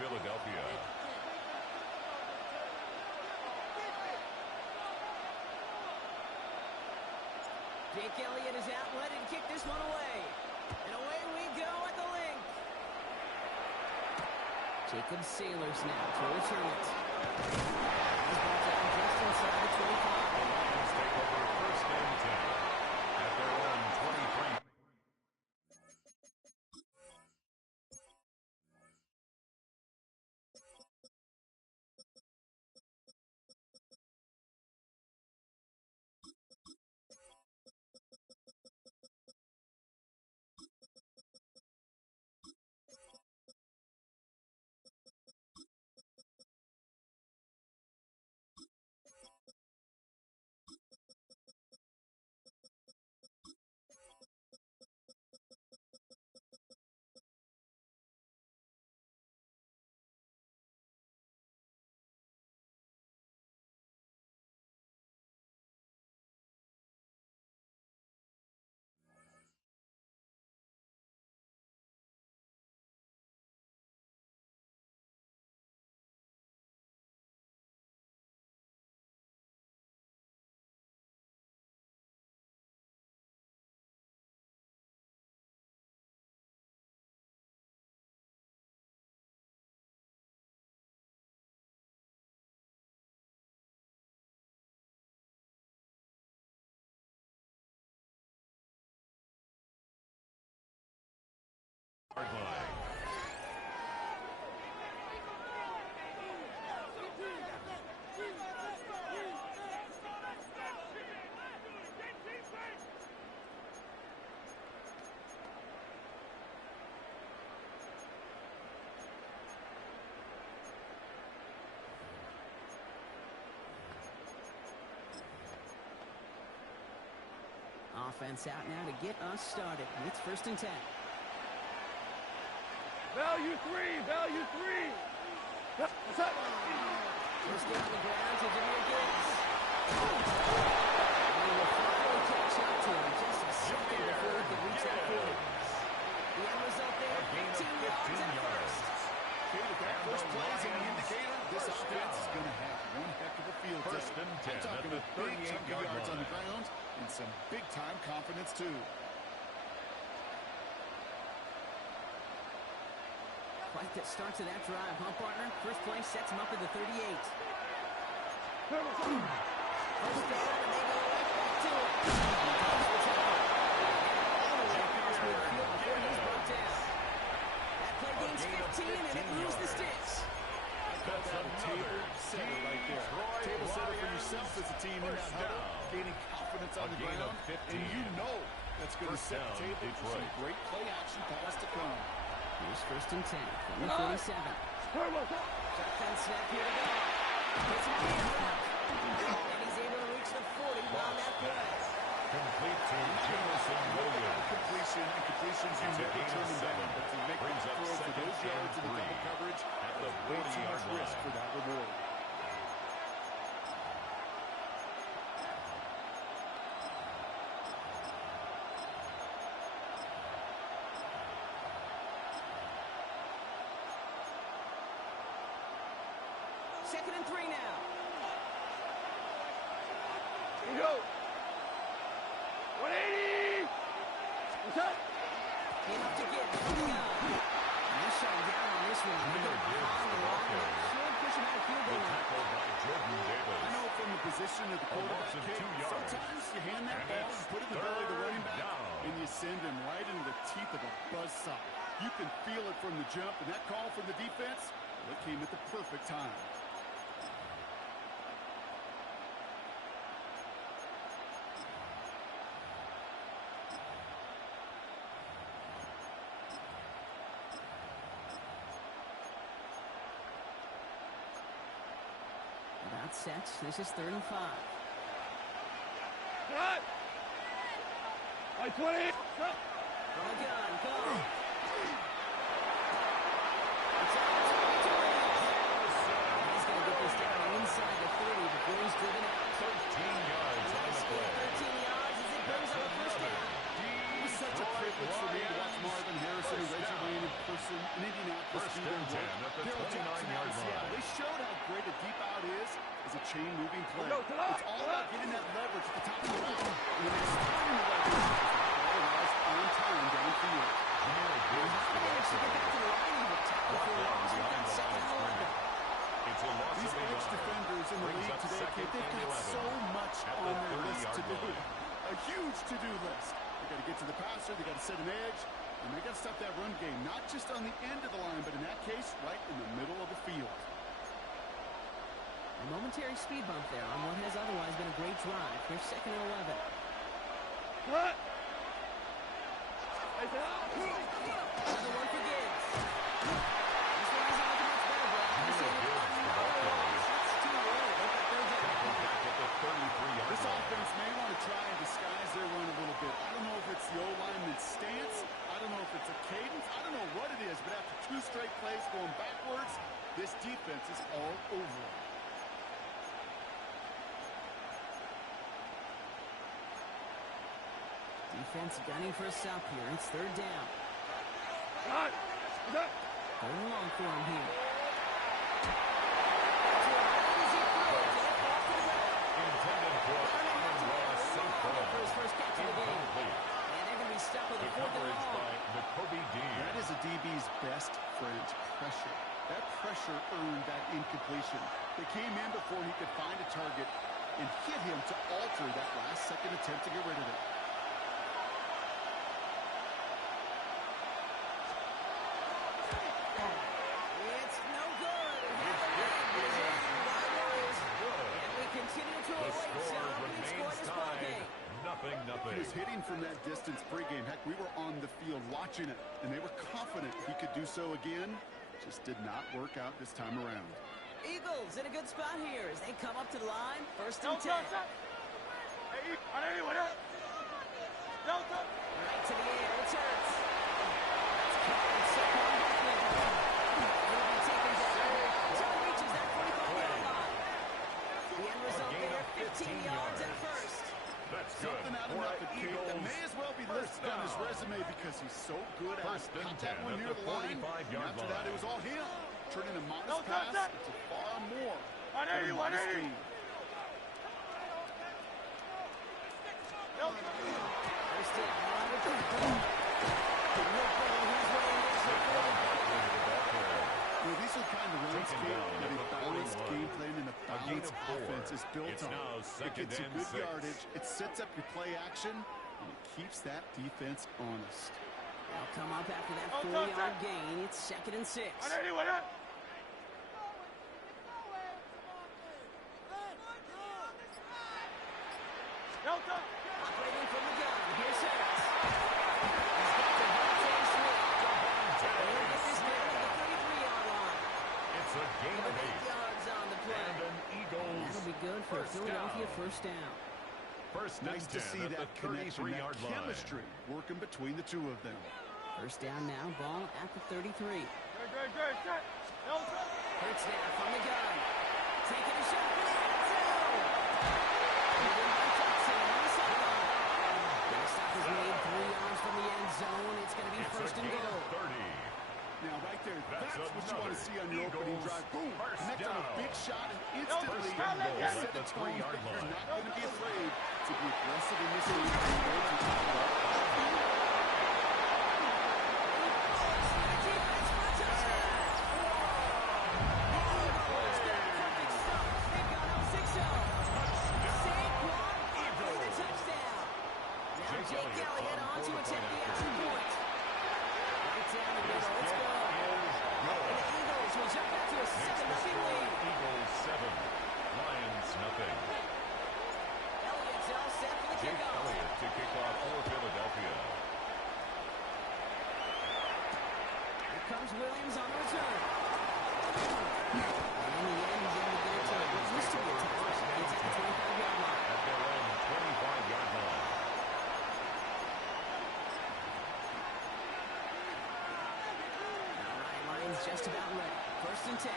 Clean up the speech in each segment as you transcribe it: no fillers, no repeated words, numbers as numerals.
Philadelphia. Jake Elliott is out, let him kick this one away. And away we go at the link. Jacob Sailors now to return it. He's brought down just inside the 25. The Lions take over first and 10 at their own 23. Line. Offense out now to get us started. It's first and 10. Value three! Value three! What's up? Just get on the ground to Jameer Gibbs. And he will finally catch up to him just a second before he could reach that 40. The end result there, 15 yards at first. That first play is an indicator this offense is going to have one heck of a field day. First and 10 I'm talking at the a big chunk of 38-yard yards on line. the ground and some big-time confidence, too. Quite the start to that drive, huh, partner? First play sets him up at the 38. First down, and they go right back to it. All the way across midfield before he's brought down. That play gains 15, and it moves the sticks. That's a table setter right there. Table setter for yourself as a team in that huddle, gaining confidence on the ground, and you know that's going to set the table for some great play-action pass to come. Here's first and 10 from the 47. Shotgun snap here to go. Gets him in the and he's able to reach the 40 on that play. Complete to Jameson Williams. Completions, you never turn them down, but to make Brings the up throw for those second yards in the and double coverage, at the way too 40-yard much risk line. for that reward. Second and 3 now. Here we go. 180! What's up? Enough to get from the gun. Nice shot down on this one. They go behind the line. Should push him out of field goal. Tackled by Jordan Davis. I know from the position of the quarterback of kick, 2 yards. sometimes you hand that And ball it's and put it in the belly of the running back, down. and you send him right into the teeth of a buzzsaw. You can feel it from the jump, and that call from the defense, well, it came at the perfect time. About set. This is 3rd and 5. Cut! By 20! Cut! From the gun. Go. It's out. He's going to get this down inside the 30 before he's driven out. 13 yards on the play. 13 yards as it brings up a first down. It was such a privilege for me to watch Marvin Harrison and Reggie Wayne in person in Indianapolis First do their and 10 work. at the the 29-yard line. Yeah, they showed how great a deep out is as a chain-moving play. It's all about getting that leverage at the top of the route. And when it's time to leverage, otherwise on time downfield. These edge defenders in the league today, kid, they've got so much on their list to do. A huge to-do list. They got to get to the passer, they got to set an edge, and they got to stop that run game, not just on the end of the line, but in that case, right in the middle of the field. A momentary speed bump there on what has otherwise been a great drive. They're 2nd and 11. What? Another one for Gibbs. This one isn't looking much better, Brad. This too early. They got third down. This offense may want to try and disguise their run a little bit. I don't know if it's the O-lineman's stance. I don't know if it's a cadence. I don't know what it is, but after 2 straight plays going backwards, this defense is all over it. Defense gunning for a stop here. It's 3rd down. Third and long for him here. Intended for his first catch of the game. And they're going to be stuck with a 4th and long. by N'Kobe Dean. That is a DB's best friend, pressure. That pressure earned that incompletion. They came in before he could find a target and hit him to alter that last-second attempt to get rid of it. It's no good. And we continue to await some opening score in this ball game. Nothing. He was hitting from that distance pregame. Heck, we were on the field watching it, and they were confident he could do so again. Just did not work out this time around. Eagles in a good spot here as they come up to the line. 1st and 10. Right to the air. It's Hurts. It's caught and set on Buckner. He'll be taken down. So he reaches that 45-yard line. The end result there, 15 yards and a first. That's good. Something out of nothing, Kate, that may as well be listed on his resume because he's so good at it. Caught that one near the line, and after that it was all him. Turning a modest pass into far more than a modest game. First down. These are kind of runs, Kate, that a balanced game plan and a balanced offense is built on. It gets you good yardage, it sets up your play action, and it keeps that defense honest. They'll come up after that 4-yard gain. It's 2nd and 6. Operating from the gun. Here's Hurts. He's got the Devontae Smith. He'll get this down to the 33-yard line. It's a gain of 8. 8 yards on the play. And an Eagles That'll be good for Philadelphia first down. First Nice to see that connection, that chemistry working between the two of them. First down now, ball at the 33. Hurts Hurts now from the gun. Taking a shot for the end zone. Moving by Jackson on the sideline. The stop is made 3 yards from the end zone. It's going to be first and goal. 30. Now, right there, That's that's what you want to see on your opening Eagles drive. Boom, first connect on a down. big shot, and instantly First and goal you at set the the tone. 3-yard You're line. not going to be afraid to be aggressive in this league. You're going to top it up. Jake Elliott on to attempt the extra point. Right down the middle. Let's go. And the Eagles will jump back to a 7-0 lead. Eagles 7, Lions nothing. Elliott's all set for the Jake kickoff. Elliott to kick off for Philadelphia. Here comes Williams on the return. And in the end, he's able to get it to what used to be a touchdown. It's at the 25-yard line. At their own 25-yard line. Lions just about ready. First and 10.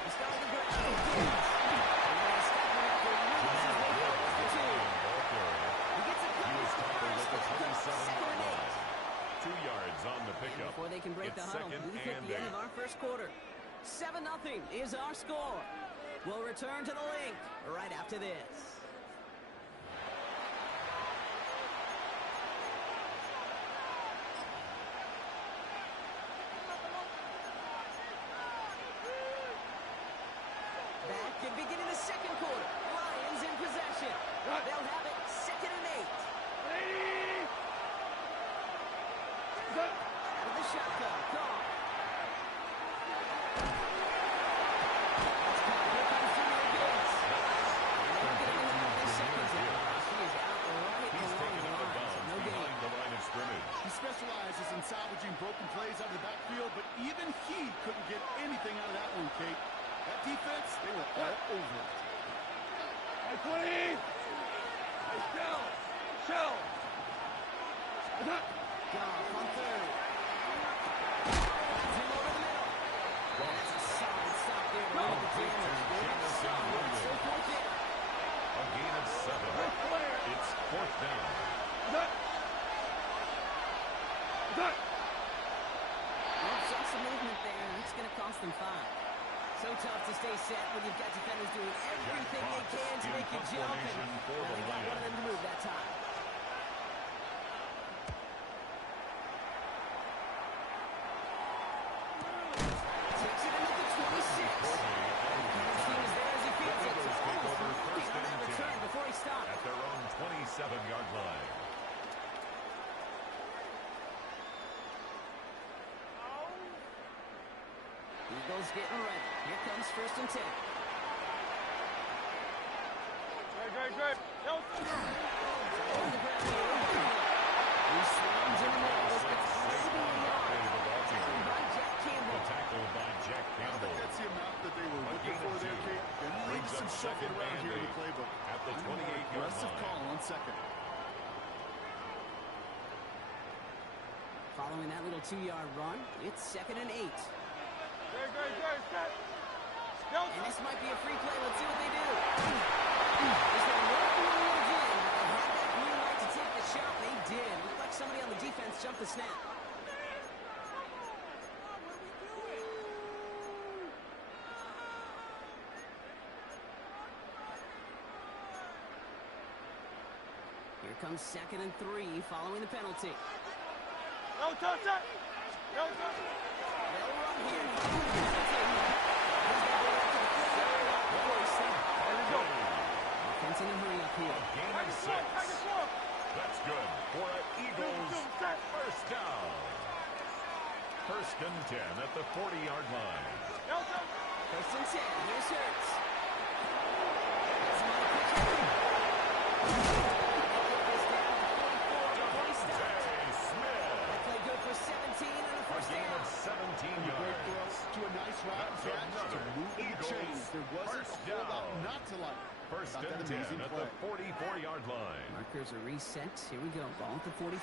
He's got the ground. They're going to stop him after he loses his way forward for 2. He gets a couple of yards. Second and 8. yards on the pickup. And before they can break It's the huddle, second we've hit and the end 8. of our first quarter. 7-0 is our score. We'll return to the link right after this. Back at beginning the second quarter. Lions in possession. They'll have it second and 8. Out of the shotgun. Call. That's caught. Here comes Junior Gates. And they're getting him out of the second down. He is out right He's along taken the out of line. So bounds no gain. behind the line of scrimmage. He specializes in salvaging broken plays out of the backfield, but even he couldn't get anything out of that one, Kate. That defense, they were all over it. Hey, 20! Hey, shell! Shell! Goff on third. That's him over the middle. That's a solid stop there to limit the damage. They're in the solid. So fourth down. A gain of 7. It's fourth down. Well, saw some movement there, and it's going to cost them 5. So tough to stay set when you've got defenders doing everything they can to make you jump, and well, they got one of them to move that time. Takes it into the 26. His team is there as he feels it. So almost looking for that return before he stops. At their own 27-yard line. Eagles getting ready. Here comes first and 10. Great. He slams in the middle. This gets maybe a yard. By Jack Campbell. The tackle by Jack I Campbell. think that's the amount that they were looking gain for of there, 2. Kate. Then lead Brings some up shuffle second around and here in the 8 playbook. at the Kind of more 28-yard aggressive line. call on second. Following that little 2-yard run, it's second and 8. Set. And this might be a free play. Let's see what they do. This one worked through the woods in, but they had that green light to take the shot. They did. Looked like somebody on the defense jumped the snap. Here comes second and 3 following the penalty. No touch it! No touch it! They'll run here. Before he snapped. Offense in a hurry up here. Gain of 6. That's good for an Eagles first down. First and 10 at the 40-yard line. First and 10. Here's Hurts. That's another pitch. This down at 44 before he stops. Jay Smith. That play good for 17 and a A first gain down. of 17 Great yards. throw to a nice route That's catch to another move the Eagles chains. There wasn't first a whole lot down. not to like First about and that 10 amazing at play. the 44-yard line. Markers are reset. Here we go. Ball at the 44.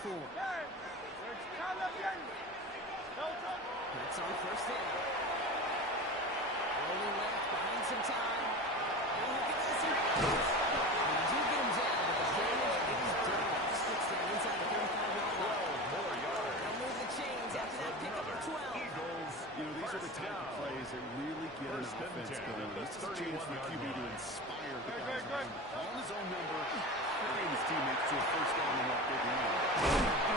That's on first down. Rolling left behind some time. Oh, look at this. Here he goes. And they do get him down, but the damage is done. Sticks down inside the 35-yard line. 12 more yards. They'll move the chains after that pickup of 12. Eagles. You know, these are the type of plays that really get an First and offense 10 going. at the This is a chance for 31-yard QB to line. inspire the guys around him. Calling his own number, carrying his teammates to a first down in that big lead.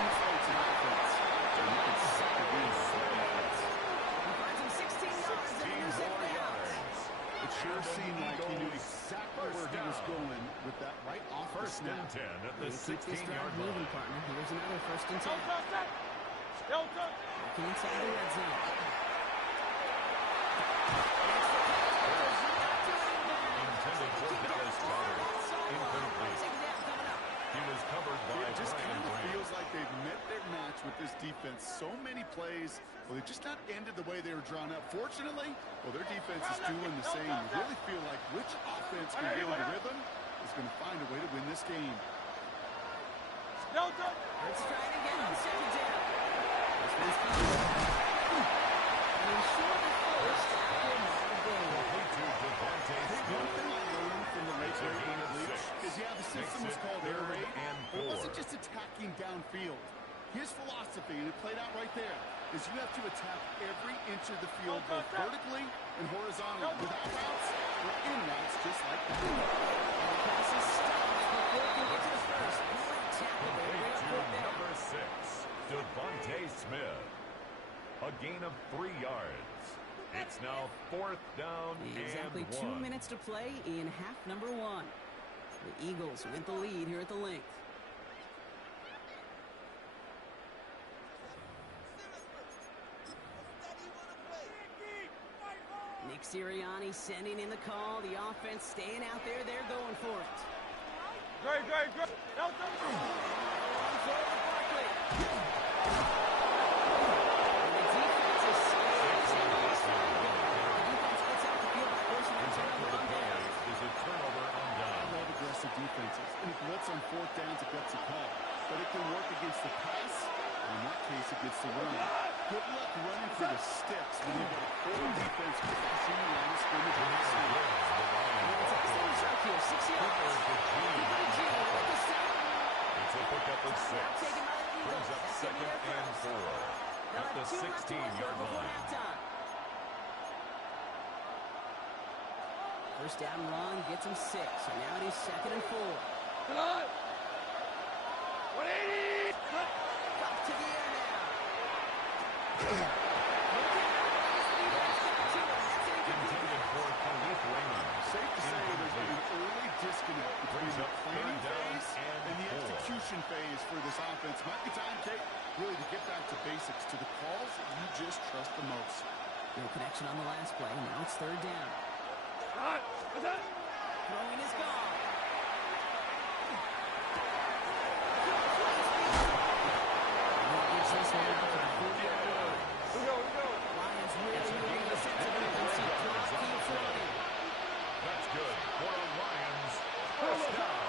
Insights and offense. So you can set the win so fast. He finds him 16 yards and 16 intercepts more the out. yards. It sure seemed like he knew Eagles exactly first where he was down. going with that right off the First snap. and 10 at the He keeps this 16-yard drive moving, line. partner. Here's another first and 10. No touch! Looking inside the red zone. Intended for Dallas Goddard. Incomplete. He was covered by It just Brian kind of Grant. feels like they've met their match with this defense. So many plays, well, they've just not ended the way they were drawn up. Fortunately, well, their defense is doing the same. You really feel like which offense can get in the rhythm is going to find a way to win this game. No touch! Let's try it again on second down. This one's coming. And ensure the first after not a goal. Complete to Devontae One Smith. thing I learned from the late It's a great gain of Leach 6. is, the system Makes was it called air third raid, and but it wasn't 4. just attacking downfield. His philosophy, and it played out right there is you have to attack every inch of the field, both vertically and horizontally, without routes or in routes, just like that. And the pass is stopped before it can get to the first. Great tackle there. Bring up fourth down. Number 6, Devontae Smith. A gain of 3 yards. It's now 4th down Exactly and 2 1. minutes to play in half number 1. The Eagles with the lead here at the length. Nick Sirianni sending in the call. The offense staying out there. They're going for it. Great. On forward with Barkley. And the defense is scared. The defense gets out the field by forcing that turnover on down. Is a turnover on down. I love aggressive defenses. And blitz on 4th down's a gutsy call. But it can work against the pass, or in that case, against the run. Good luck running for the sticks when you've got a full defense crashing around the scrimmage and the center. It's excellent result here. 6 yards. It's a pickup of 6. Taken by the Eagles. Brings up That's gonna be 2nd their and first. 4. They'll At the have 2 left to work 16-yard with before line. halftime. First down run gets him 6. So now it is 2nd and 4. Come on. 180. Up to the air now. Intended for Khalif Raymond. Safe to say there's been an early disconnect between the planning third down phase and the 4. execution phase for this offense. Might be time, Kate, really to get back to basics, to the calls that you just trust the most. No connection on the last play. Now it's 3rd down. Throwing is gone. Gets this one out to the 40-yard line. We go. Lions really moving the defensive urgency. Clock keeps running. That's good for the Lions. First down.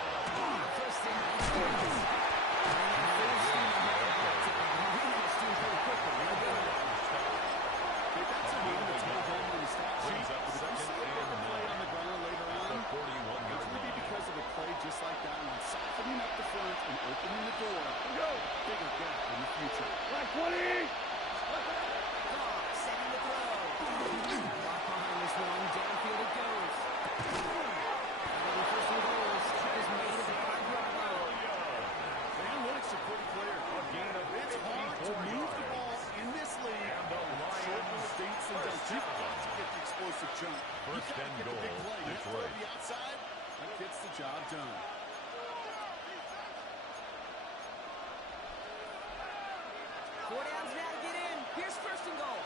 First down. Full steam ahead. Moving the steam pretty quickly. No good. Hey, that's a move that's more home on the stat sheet. Brings up But if you 2nd see a big and play on the ground later At on, the 41-yard it's going to be line. because of a play just like that one, softening up the front and opening the door. Go. Bigger gap in the future. Like 20. Goff setting the throw. Lock behind this one. Downfield it goes. And the first and goal. Stop is made at the 5-yard line. The analytics are pretty clear. A gain of It's hard to 54 move the yards. ball in this league. And the Short Lions mistakes and dunks. You've got to get the explosive jump. First You've got to and get the big goal, play. You throw Detroit. the outside, that gets the job done. Four downs now to get in. Here's 1st and goal.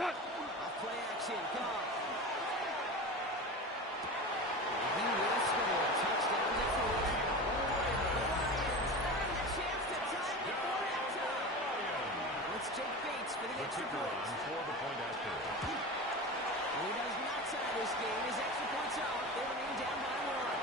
Off play action. Goff. He will score. Touchdown Detroit. Lions earn the chance to tie it before halftime. It's Jake Bates for the The extra kicker point. on for the point after. And he does not tie this game. His extra points off. They remain down by 1.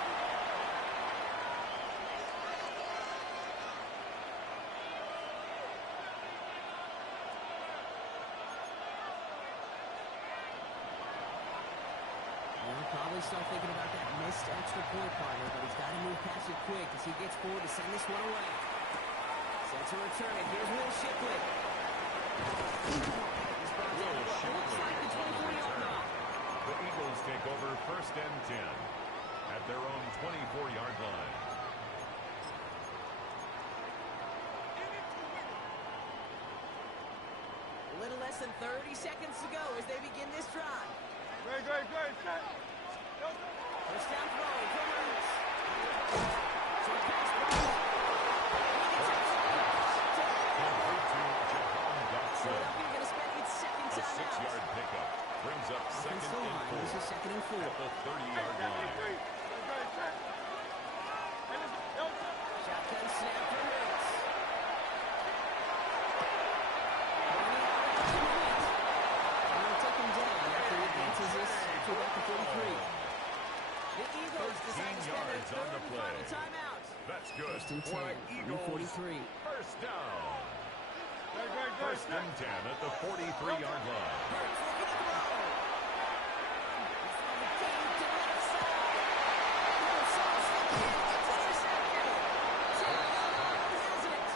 He'll probably start thinking about that missed extra point partner, but he's got to move past it quick as he gets forward to send this one away. Sets a return, and here's Will Shipley. He's brought down to what looks like the 24-yard line. The Eagles take over 1st and 10 at their own 24-yard line. A little less than 30 seconds to go as they begin this drive. Great. Set. First down throw from Ernst. Short pass Brown. Philadelphia going to spend its second A timeout. 6-yard pickup brings up 2nd Offensive line. and 4 This is 2nd and 4. at the 30-yard line. Shotgun snap for Hurts. And they'll take him down after he advances this to about the 43. The Eagles decide to spend their 13 yards on third the and play. final timeout. That's good First and 10 for from the Eagles. 43. First down. First and 10 at the 43-yard line. Hurts looking to throw. He's throwing deep to the left side. Little sauce. It's intercepted. Taylor has it.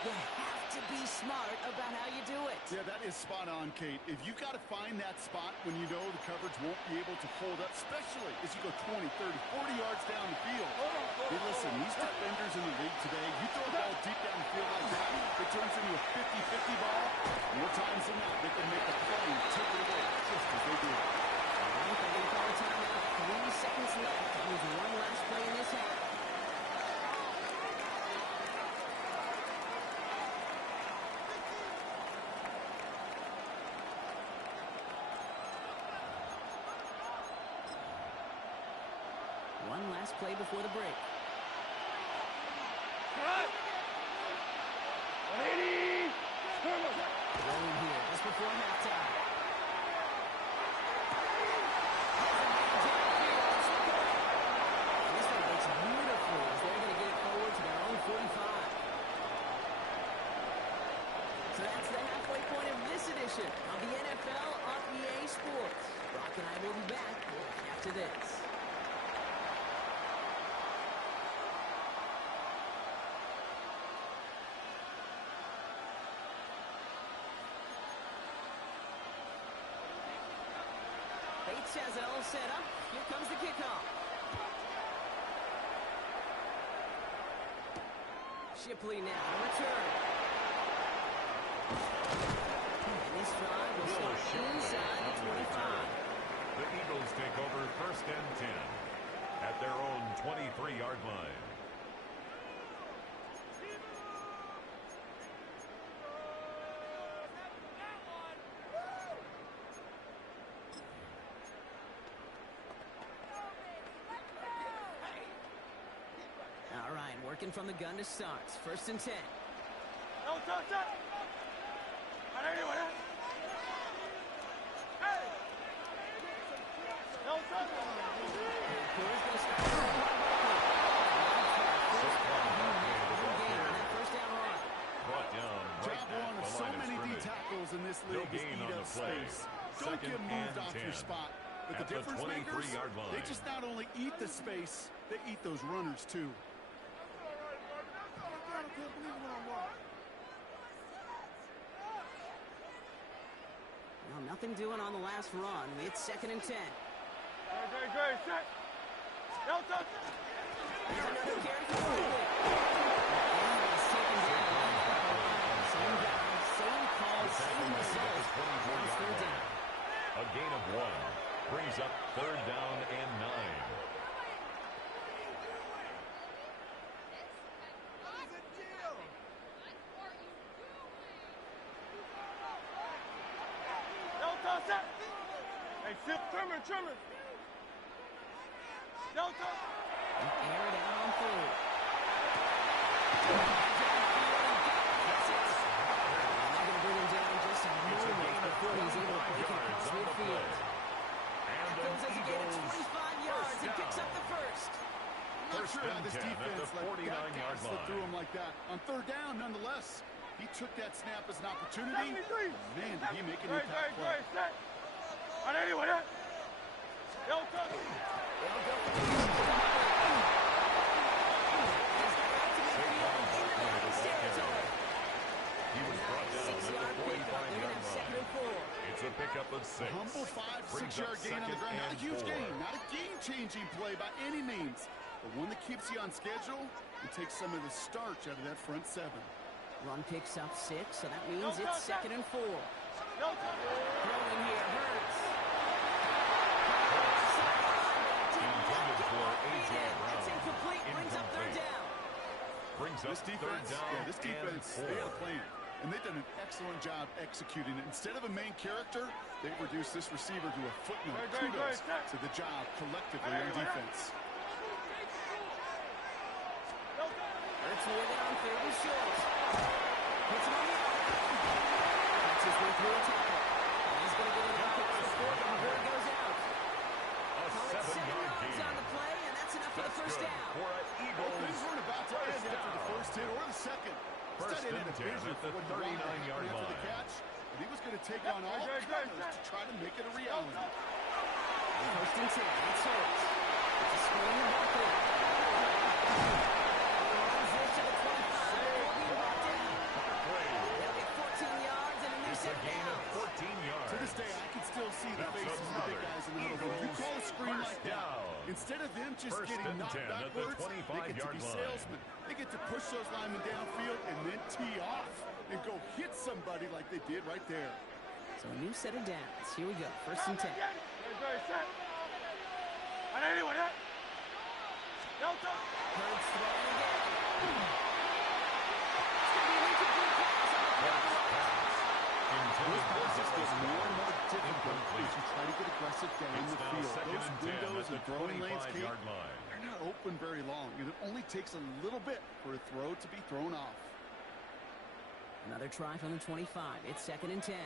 You have to be smart about how you do it. Yeah, that is spot on, Kate. If you've got to find that spot when you know the coverage won't be able to hold up, especially as you go 20, 30, 40 yards down the field. Hey, listen, these defenders in the league today, you throw a ball deep down the field like that, it turns into a 50-50 ball. More times than not, they can make a play and take it away just as they do. All right, they're going to call a timeout. 3 seconds left. There's one last play in this half. One last play before the break. Cut! 180! Rolling here just before halftime. This one looks beautiful as they're going to get it forward to their own 45. So that's the halfway point of this edition of the NFL on EA Sports. Brock and I will be back after this. Bates has it all set up. Here comes the kickoff. Shipley now, return. And this drive will start inside the 25. The Eagles take over 1st and 10 at their own 23-yard line. All right, working from the gun to start. 1st and 10. No touch it! On anyone else? Hey! No touch it! Corey's going to start. First down run. Brought down right Job at one the of so line of many D scrimmage. tackles in this No league is gain eat on up the play. space. Don't Second get moved and off 10 your spot. But at the the difference makers, 23-yard line. they just not only eat the space, they eat those runners too. Well, nothing doing on the last run. It's 2nd and 10. Great, set! No touch it! Here's another carry for Quigley. He's taken down. Same guy, same call, same result. Now it's 3rd down. A gain of 1 brings up 3rd down and 9. No touch it! Hey, Shif, trimmer! No touch it! Air it out on 3rd. They're going to bring him down just a moment before he's able to break it across midfield. And Goes as a gain of 25 yards. He down. picks up the first. Not First sure how and this 10 at defense the let 49-yard that slip through line. him like that. On 3rd down, nonetheless, he took that snap as an opportunity. 73. Man, did he make an Great, impact play. set! On anyone else? No touch it! They'll go for the He was brought down at the 45-yard line. It's a pickup of 6. Humble 5-6-yard gain on the ground. Not a huge gain, not a game-changing play by any means, but one that keeps you on schedule and takes some of the starch out of that front 7. Run picks up 6, so that means it's 2nd and 4. No touch it! Throwing here, Hurts. Intended for A.J. Brown. It's incomplete, brings up 3rd down. Brings up This defense, 3rd down this defense, and they had 4. a plan, and they've done an excellent job executing it. Instead of a main character, they've reduced this receiver to a footnote. Kudos to the job collectively on defense. Hurts with it on 3rd and short. Puts him on the outside. That's his way through a tackle. And he's going to get it out for support, and Hurts goes out. A 7-yard gain. On the play, and that's enough for the That's first good down. for an Well, Eagles things weren't about to end after the first hit or the second. First Instead, and he had a 10 vision at the for what he wanted to happen 39-yard after the line. catch, and he was going to take on all comers to try to make it a reality. 1st and 10. It's Hurts. It's a screen back there. Runs this to the 25. Will be brought down. see the faces of the big guys in the middle. When you call a screen like that, instead of them just getting knocked backwards, they get to be salesmen. They get to push those linemen downfield and then tee off and go hit somebody like they did right there. So a new set of downs. Here we go. 1st and 10. Hurts throwing again. Those passes get more and more difficult as you try to get aggressive down the field. Those windows and throwing lanes, Kate, they're not open very long. It only takes a little bit for a throw to be thrown off. Another try from the 25. It's 2nd and 10.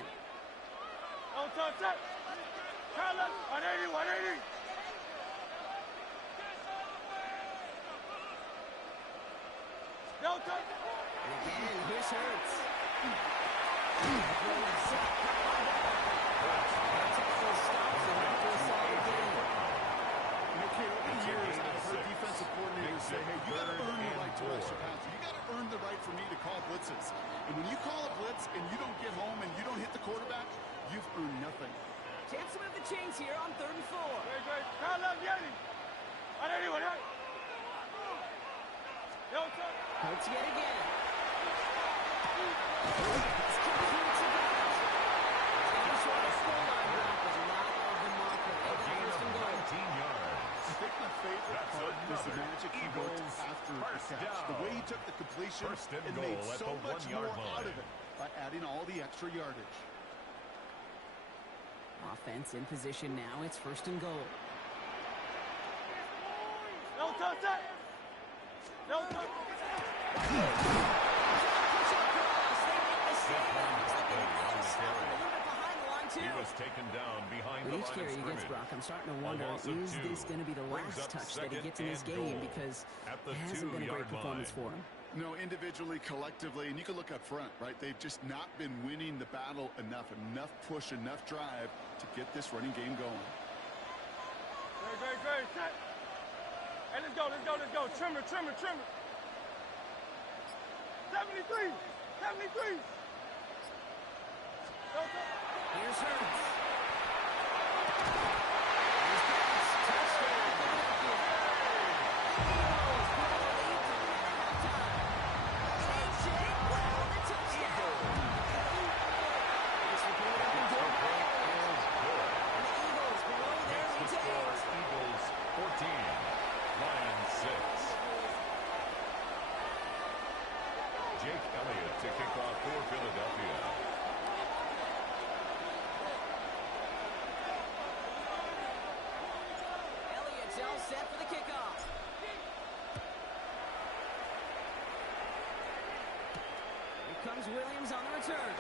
And again, here's Hurts. Years, I've heard defensive coordinators say, hey, you got to earn the right to rush your passer. You got to earn the right for me to call blitzes. And when you call a blitz and you don't get home and you don't hit the quarterback, you've earned nothing. Chance to move the chains here on 3rd and 4. Hurts yet again. I think my favorite part was the magic he worked after the catch. The way he took the completion and made so much more out of it by adding all the extra yardage. Offense in position now. It's 1st and goal. He was taken down behind With the each line carry of he gets, scrimmage. Brock, I'm starting to wonder, is this going to be the last touch that he gets in this game? Because it hasn't been a great performance for him. No, individually, collectively, and you can look up front, right? They've just not been winning the battle enough push, enough drive to get this running game going. Great. Set. Hey, let's go. Trimmer. 73. Here's Hurts. To kick off for Philadelphia. Elliott's all set for the kickoff. Here comes Williams on the return.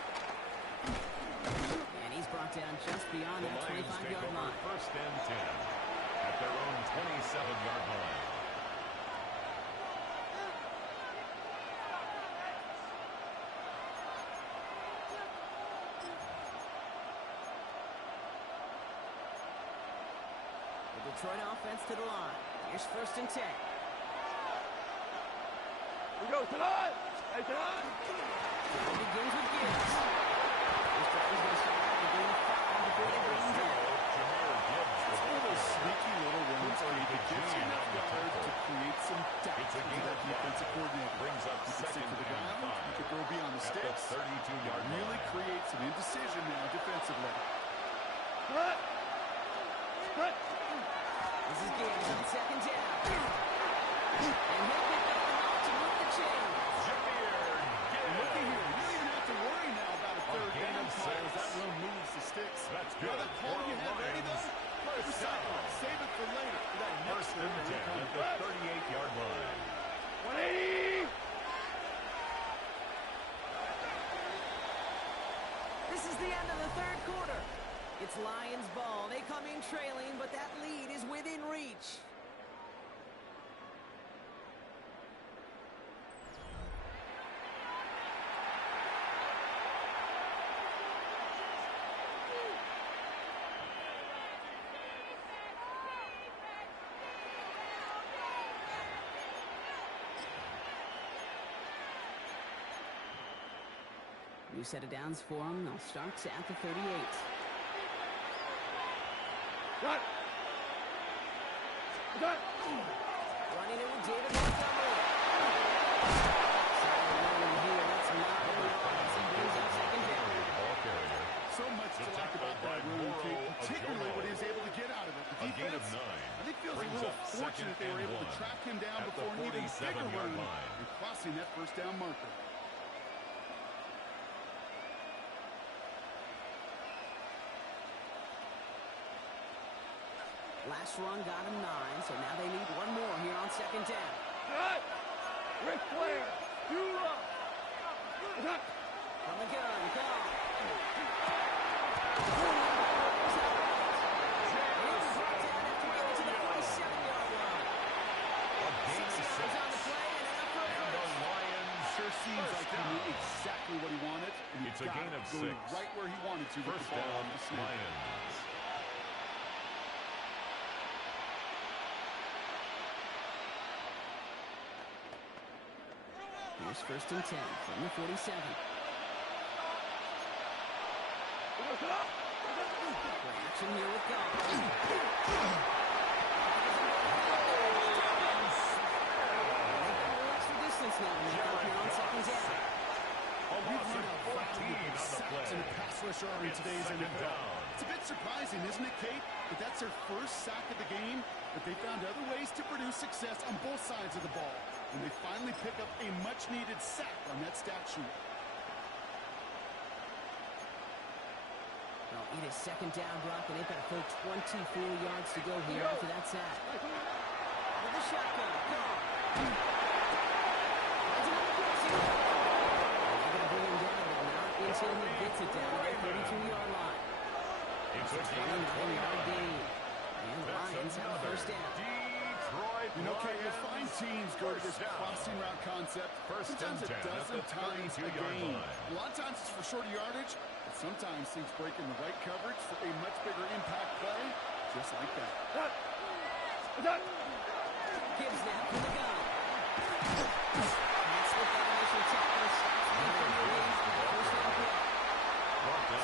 And he's brought down just beyond that 25-yard line. 1st and 10 at their own 27-yard line. Detroit offense to the line. Here's 1st and 10. We go tonight. Hey, tonight. It begins with Gibbs. This drive is going to start out with being 5 before they bring him down. It's one of those sneaky little runs where you get enough yards to create some depth for that defensive coordinator. Brings up you can stick 2nd to the and ground. 5. You can throw beyond the sticks. 32-yard line. Really create some indecision now defensively. Split. This is Gibbs on 2nd down. And he'll pick up enough to move the chains. Looky here. You don't even have to worry now about a 3rd down call as that run moves the sticks. That's good. Now that call you have ready, though, recycle it. Save it for later. For that next 1st and 10 at the 38-yard line. 180. This is the end of the 3rd quarter. It's Lions ball. They come in trailing, but that lead is within reach. New set of downs for them. They'll start at the 38. Cut. Cut. Running it with David Montgomery. Solid here. That's not a loss. He brings up second down. So much to like about that run, particularly what he was able to get out of it. The defense, I think, feels a little fortunate they were able to track him down before an even bigger run and crossing that first down marker. Last run got him 9, so now they need one more here on second down. Cut. Ric Flair. You up. Cut. From the gun, go. Seems like he knew exactly what he wanted, and it's a gain of 6. Right where he wanted to. First down, Lions. Here's first and 10 from the 47. Play action here with Goff. Now on second down. Sacks in the pass rusher in today's NFL. It's a bit surprising, isn't it, Kate? But that's their first sack of the game, but they found other ways to produce success on both sides of the ball. And they finally pick up a much-needed sack on that stat sheet. Well, it is second down, Brock, and they've got a full 24 yards to go here after that sack. With the shotgun, go. Until he gets it down to the 32-yard line. It's a 29-yard gain. And the Lions have a first down. You know, Kate, you'll find teams go to this crossing route concept sometimes a dozen times a game. A lot of times it's for shorter yardage, but sometimes things break in the right coverage for a much bigger impact play, just like that. Gibbs now from the gun. That's with that initial tackle. Stops me from the wings for the first down play.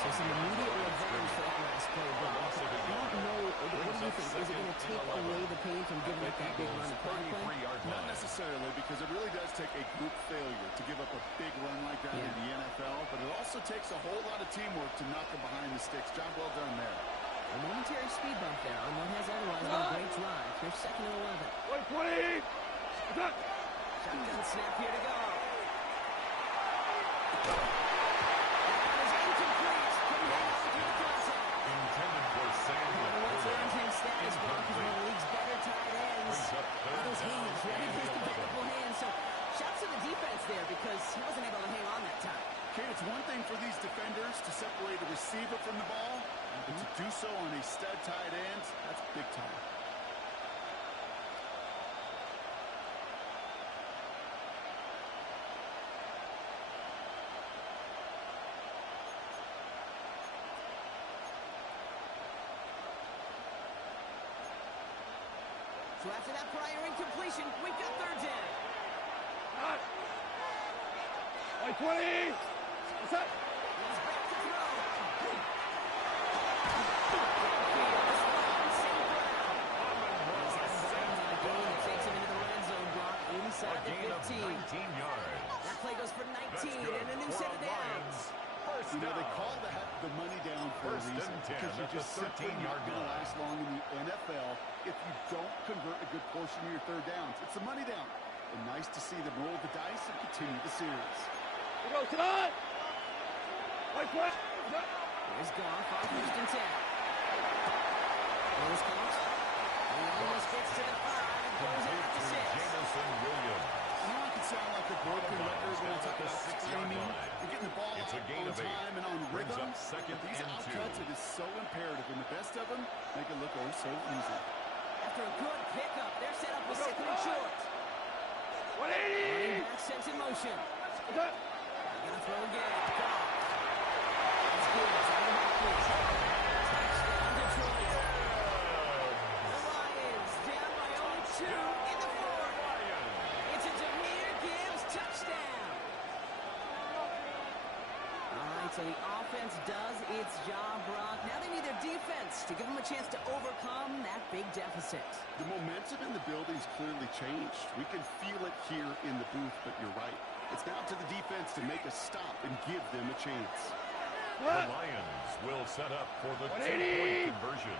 So some immediate revenge for that last play, Brock. I don't know, what do you think? Is it going to take away the pain from giving up that big run and play? Not necessarily, because it really does take a group failure to give up a big run like that in the NFL, but it also takes a whole lot of teamwork to knock them behind the sticks. Job well done there. A momentary speed bump there on what has otherwise been a great drive. Here's second and 11. 20. Shotgun snap here to go. Intended for Sam. What's earned status, Brock, is one of the league's better tight ends. All those hands, right? His dependable hands. So shouts to the defense there because he wasn't able to hang on that time. Okay, it's one thing for these defenders to separate a receiver from the ball, but to do so on a stud tight end, that's big time. So after that prior incompletion, we've got third down. 20. What's up? He's back to throw. Takes him into the red zone, Brock, inside the 15. 19 yards. That play goes for 19 and a new set of downs. You know, they call the money down for a reason, because you just simply not going to last long in the NFL if you don't convert a good portion of your third downs. It's the money down. And nice to see them roll the dice and continue the series. We go, Todd! Here's Goff on first and 10. Here's Coach. He almost gets to the 5 and goes out to 6. Jameson Williams. You know, it can sound like a broken record when I talk about screaming. You're getting the ball out on time and on rhythm. These outcuts, it is so imperative. And the best of them make it look oh so easy. After a good pickup, they're set up with second and short. 180! Running back sets in motion. They're going to throw again. Goff. That's good. It's out of the backfield. Touchdown, Detroit. The Lions down by only 2 in the fourth. It's a Jahmyr Gibbs touchdown. All right, So the offense does its job, Brock. Now they need their defense to give them a chance to overcome that big deficit. The momentum in the building's clearly changed. We can feel it here in the booth, but you're right. It's now to the defense to make a stop and give them a chance. The Lions will set up for the two-point conversion.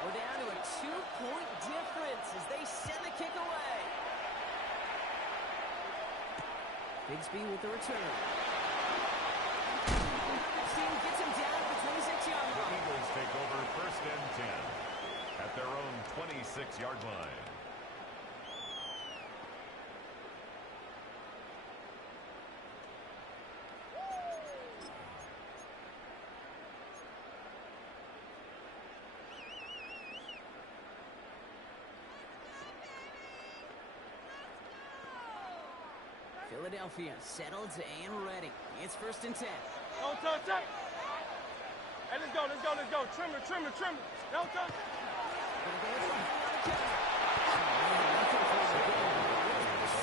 We're down to a 2-point difference as they send the kick away. Bigsby with the return. Team gets him down at the 26-yard line. The Eagles take over 1st and 10 at their own 26-yard line. Philadelphia settled and ready. It's 1st and 10. Don't touch that. Hey, let's go, let's go, let's go. Trim it, trim it, trim it. Don't touch it.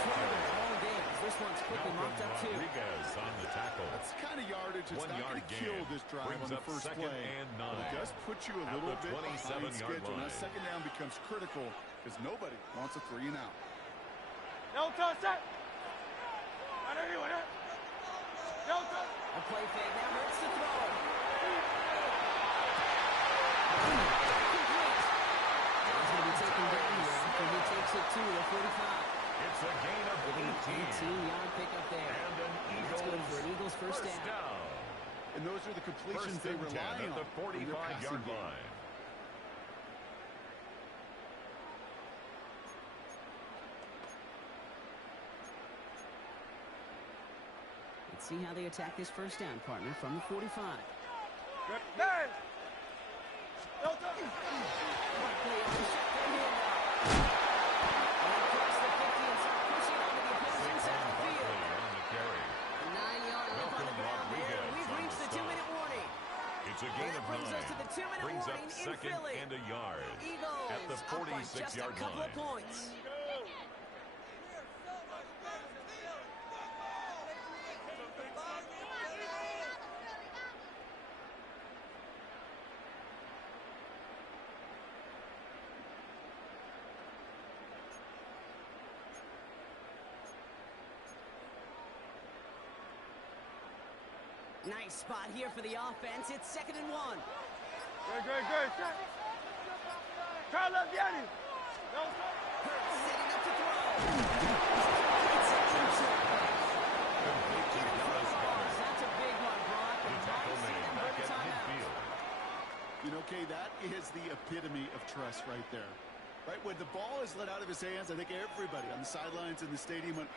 This one's quickly marked up too. Rodriguez on the tackle. That's the kind of yardage that's not going to kill this drive Brings on the up first 2nd play. and 9. But it does put you a At little the bit behind 27-yard schedule. Now line. 2nd down becomes critical because nobody wants a 3 and out. Don't touch that. I don't hear that. Don't touch. A play fake now hurts the throw. He's going to be taken down here after he takes it to the 45. It's a gain of 18. 18-yard pickup there. And an That's good for an Eagles first down. And those are the completions 1st they and 10 rely at on. the 45-yard line. Let's see how they attack this first down, partner, from the 45. Hey. Don't touch it. Play on the shot. And across the 50 and start pushing onto the opponent's inside the field. On the carry. A 9-yard leap on the ground there. We've reached the 2-minute warning. It's a gain That of 9. brings us to the 2-minute Brings up warning in 2nd Philly. and a yard. Eagles At the up by just a 46-yard couple line. of points. Nice spot here for the offense. It's 2nd and 1. Good, good, good. Try left, Yanni. Don't touch it. Hurts setting up to throw. It's an injury. Get him for a loss. That's a big one, Brock. The And tackle nice made and back good at timeout. midfield. You know, Kay, that is the epitome of trust right there. Right, when the ball is let out of his hands, I think everybody on the sidelines in the stadium went,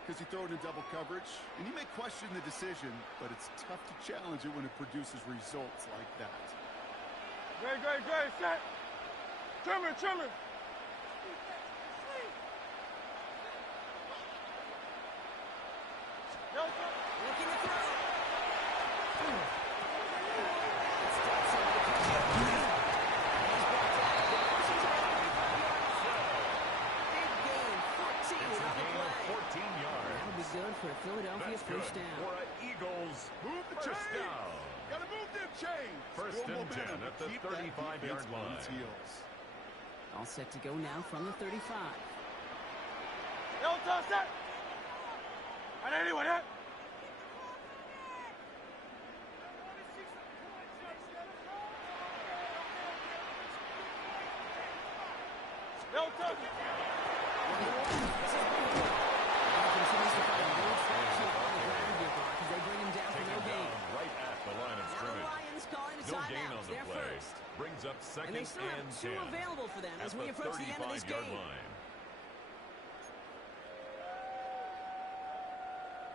because he threw it in double coverage. And you may question the decision, but it's tough to challenge it when it produces results like that. Great, great, great. Set. Trim it, trim it. Don't touch it. Looking to throw. Big gain, 14 It's a on the gain of play. 14 yards. That'll be good for a Philadelphia That's good first down. for an Eagles Move the first chains. down. Gotta move them chains. 1st Build and 10 momentum. at the Keep that 35-yard defense on its line. heels. All set to go now from the 35. Don't touch that. I don't hear that. Don't touch it. Continues to find no traction on the ground here, Brock, as they bring him down for no Taken gain. down right at the line of Now the scrimmage. Lions calling a No gain timeout. on the They're play. first. Brings up 2nd And they still have and 2 10 available for them at as we approach the end of this 35-yard game. line.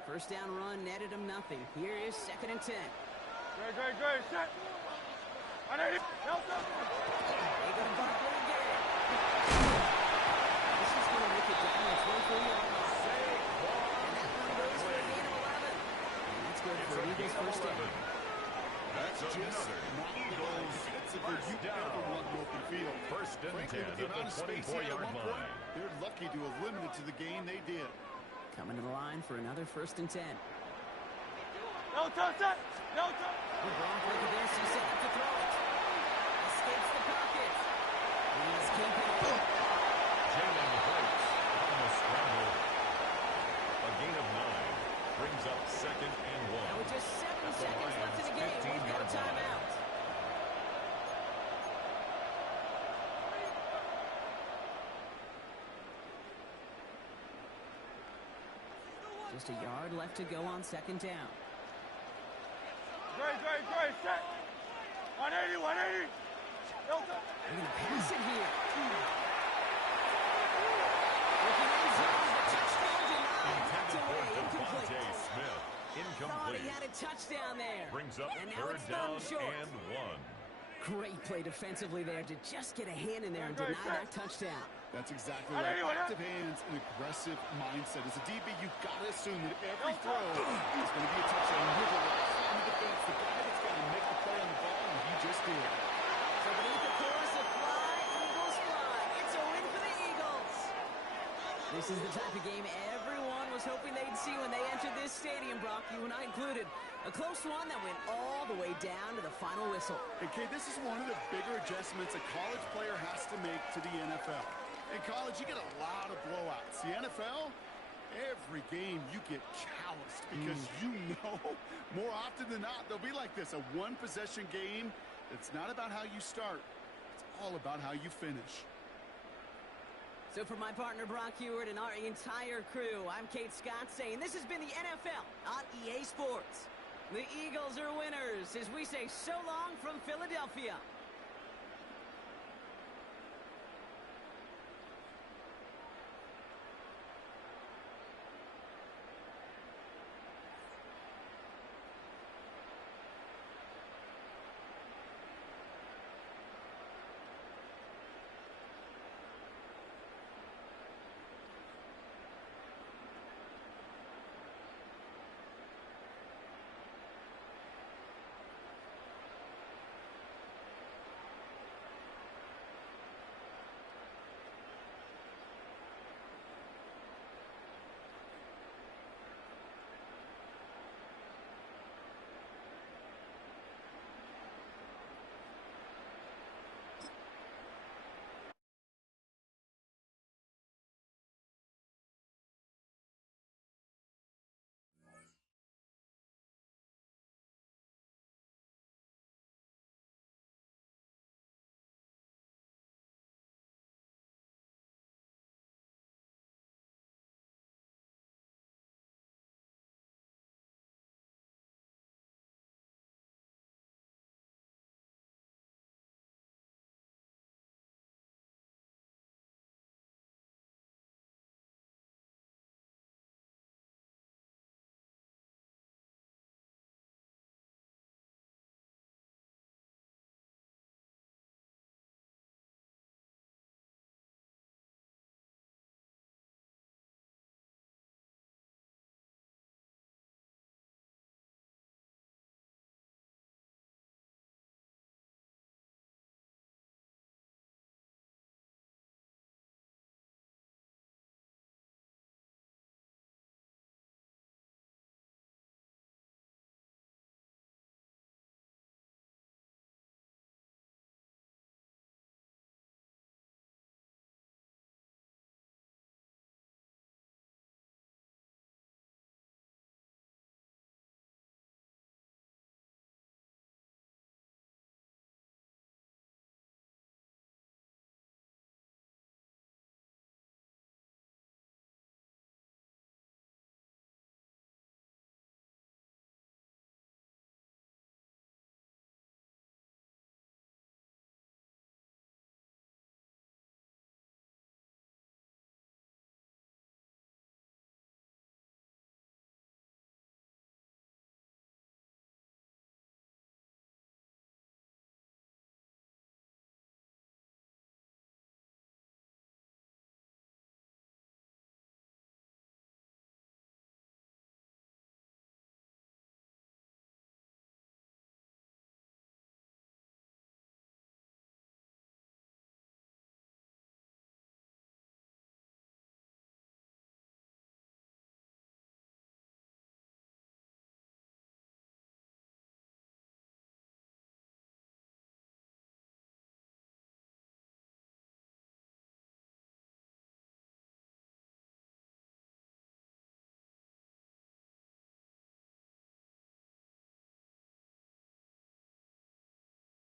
First down run netted him nothing. Here is 2nd and 10. Great, great, great. Set. I don't hear. Don't touch it. They go to Barkley again. This is going to make it down the 24-yard line. And that one goes for a gain of Eagles first down. That's just not Eagles defensively you ever want an open field. First and Frankly, 10 with the at amount of the space he had at 24-yard one line. point, they're lucky to have limited to the game they did. Coming to the line for another first and 10. No touch that. No touch. Gronk, look at this. He's set up to throw it. Escapes the pocket. He's keeping it. Jalen Hurts on the scramble. A gain of 9 brings up 2nd and 1. Now with just 7 seconds left in the game, we've got a timeout. Just a yard left to go on 2nd down. Great. Set. 180. No touch. They're going to pass it here. Looking in zone, the touchdown denied. Knocked away, incomplete. Smith, Thought incomplete. he had a touchdown there. Brings up And now 3rd it's down short. and 1. Great play defensively there to just get a hand in there and deny that touchdown. That's exactly right. Active hands and aggressive mindset. As a DB, you've got to assume that every throw is going to be a touchdown. You're the from the defense, the guy that's going to make the play on the ball, and he just did. So beneath the chorus of Fly, Eagles Fly. It's a win for the Eagles. This is the type of game everyone was hoping they'd see when they entered this stadium, Brock, you and I included. A close one that went all the way down to the final whistle. Okay, this is one of the bigger adjustments a college player has to make to the NFL. In college, you get a lot of blowouts. The NFL, every game you get calloused because you know more often than not they'll be like this, a one-possession game. It's not about how you start. It's all about how you finish. So for my partner Brock Hewitt and our entire crew, I'm Kate Scott saying this has been the NFL on EA Sports. The Eagles are winners as we say so long from Philadelphia.